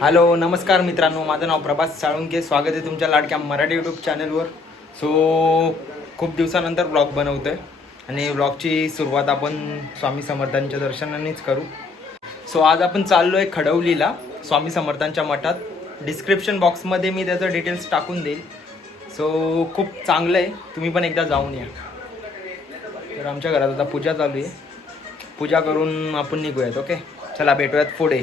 Hello नमस्कार मित्रांनो माझं नाव प्रभास साळुंके. स्वागत आहे तुमच्या लाडक्या मराठी यूट्यूब चॅनलवर सो खूप दिवसानंतर ब्लॉग बनवतो आहे आणि ब्लॉगची सुरुवात आपण स्वामी समर्थांच्या दर्शनानेच करू. सो आज आपण चाललो आहे खडवलीला स्वामी समर्थांच्या मठात. डिस्क्रिप्शन बॉक्समध्ये मी त्याचं डिटेल्स टाकून देईल. सो खूप चांगलं आहे. तुम्ही पण एकदा जाऊन या. तर आमच्या घरात आता पूजा चालू आहे. पूजा करून आपण निघूयात ओके चला भेटूयात पुढे.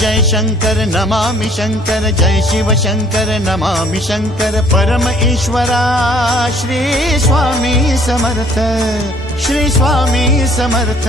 जय शंकर नमामि शंकर जय शिव शंकर नमामि शंकर। परम ईश्वरा श्री स्वामी समर्थ श्री स्वामी समर्थ